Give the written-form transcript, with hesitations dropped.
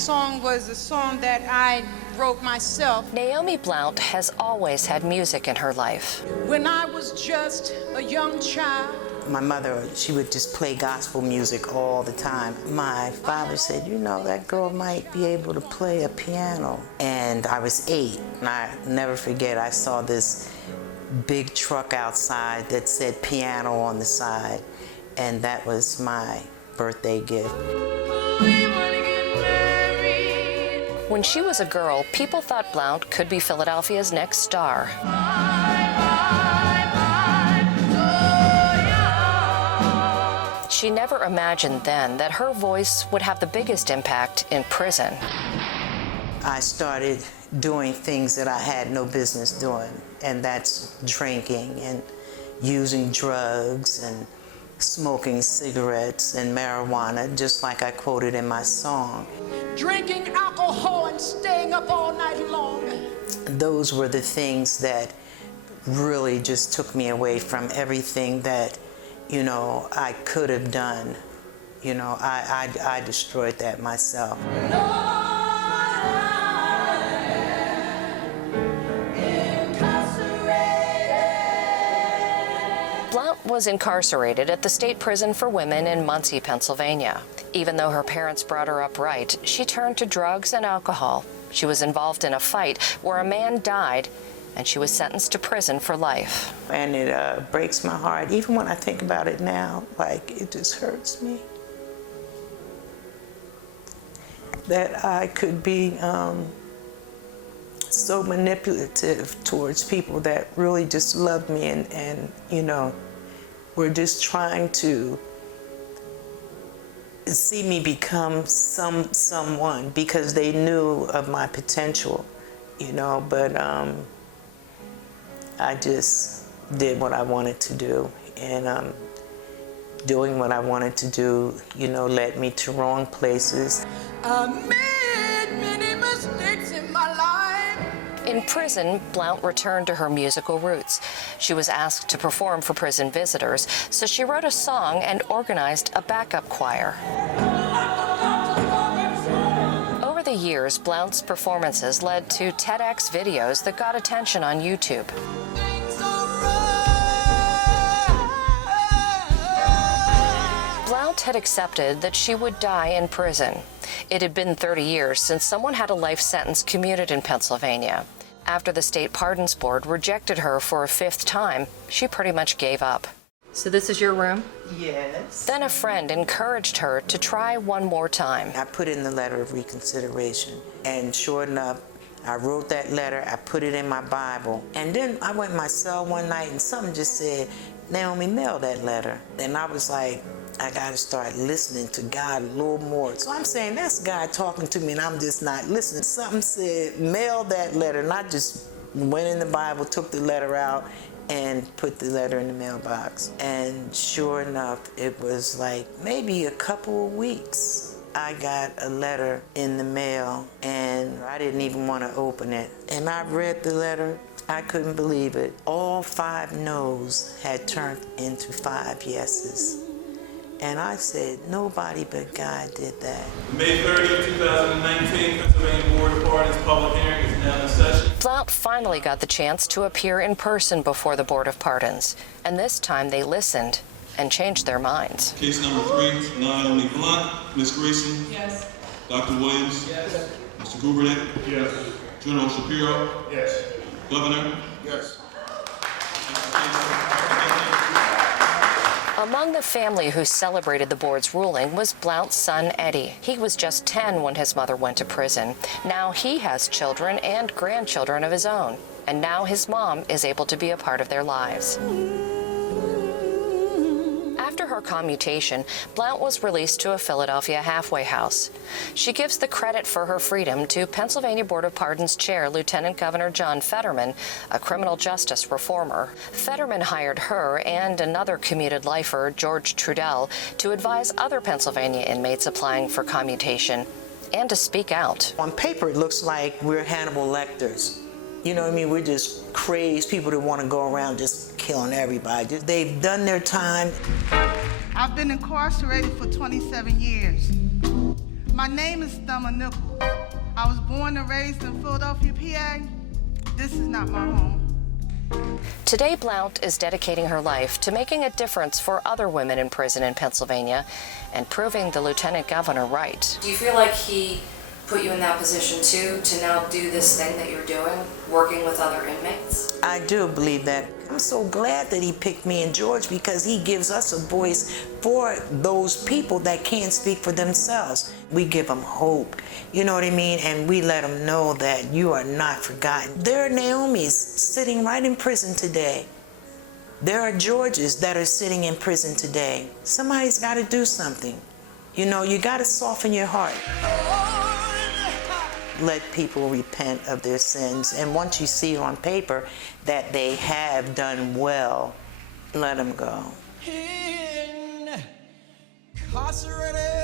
song was a song that I wrote myself. Naomi Blount has always had music in her life. When I was just a young child. My mother, she would just play gospel music all the time. My father said, you know, that girl might be able to play a piano. And I was 8, and I never forget, I saw this big truck outside that said piano on the side, and that was my birthday gift. When she was a girl, people thought Blount could be Philadelphia's next star. She never imagined then that her voice would have the biggest impact in prison. I started doing things that I had no business doing, and that's drinking and using drugs and smoking cigarettes and marijuana, just like I quoted in my song. Drinking alcohol and staying up all night long. Those were the things that really just took me away from everything that, you know, I could have done. You know, I destroyed that myself. Blount was incarcerated at the state prison for women in Muncie, Pennsylvania. Even though her parents brought her up right, she turned to drugs and alcohol. She was involved in a fight where a man died, and she was sentenced to prison for life. And it breaks my heart. Even when I think about it now, like, it just hurts me. That I could be so manipulative towards people that really just love me and you know, were just trying to see me become someone because they knew of my potential, you know, but I just did what I wanted to do, and doing what I wanted to do, you know, led me to wrong places. I made many mistakes in my life. In prison, Blount returned to her musical roots. She was asked to perform for prison visitors, so she wrote a song and organized a backup choir. Over the years, Blount's performances led to TEDx videos that got attention on YouTube. Blount had accepted that she would die in prison. It had been 30 years since someone had a life sentence commuted in Pennsylvania. After the state pardons board rejected her for a 5th time, she pretty much gave up. So this is your room? Yes. Then a friend encouraged her to try one more time. I put in the letter of reconsideration, and sure enough, I wrote that letter, I put it in my Bible, and then I went in my cell one night and something just said, Naomi, mail that letter. And I was like, I gotta start listening to God a little more. So I'm saying, that's God talking to me and I'm just not listening. Something said, mail that letter, and I just went in the Bible, took the letter out, and put the letter in the mailbox. And sure enough, it was like maybe a couple of weeks, I got a letter in the mail, and I didn't even want to open it. And I read the letter. I couldn't believe it. All 5 no's had turned into 5 yeses. And I said, nobody but God did that. May 30, 2019, Pennsylvania Board of Pardons public hearing is now in session. Blount finally got the chance to appear in person before the Board of Pardons, and this time they listened and changed their minds. Case number 3, Naomi Wilson-Blount. Ms. Grayson? Yes. Dr. Williams? Yes. Mr. Gubernet? Yes. General Shapiro? Yes. Governor? Yes. Among the family who celebrated the board's ruling was Blount's son, Eddie. He was just 10 when his mother went to prison. Now he has children and grandchildren of his own, and now his mom is able to be a part of their lives. After her commutation, Blount was released to a Philadelphia halfway house. She gives the credit for her freedom to Pennsylvania Board of Pardons Chair Lieutenant Governor John Fetterman, a criminal justice reformer. Fetterman hired her and another commuted lifer, George Trudell, to advise other Pennsylvania inmates applying for commutation and to speak out. On paper, it looks like we're Hannibal Lecters. You know what I mean? We're just crazed people that want to go around just killing everybody. They've done their time. I've been incarcerated for 27 years. My name is Stummer Nichols. I was born and raised in Philadelphia, PA. This is not my home. Today, Blount is dedicating her life to making a difference for other women in prison in Pennsylvania and proving the lieutenant governor right. Do you feel like he put you in that position too, to now do this thing that you're doing, working with other inmates? I do believe that. I'm so glad that he picked me and George, because he gives us a voice for those people that can't speak for themselves. We give them hope, you know what I mean? And we let them know that you are not forgotten. There are Naomis sitting right in prison today. There are Georges that are sitting in prison today. Somebody's got to do something. You know, you got to soften your heart. Let people repent of their sins, and once you see on paper that they have done well, let them go. Incarcerated.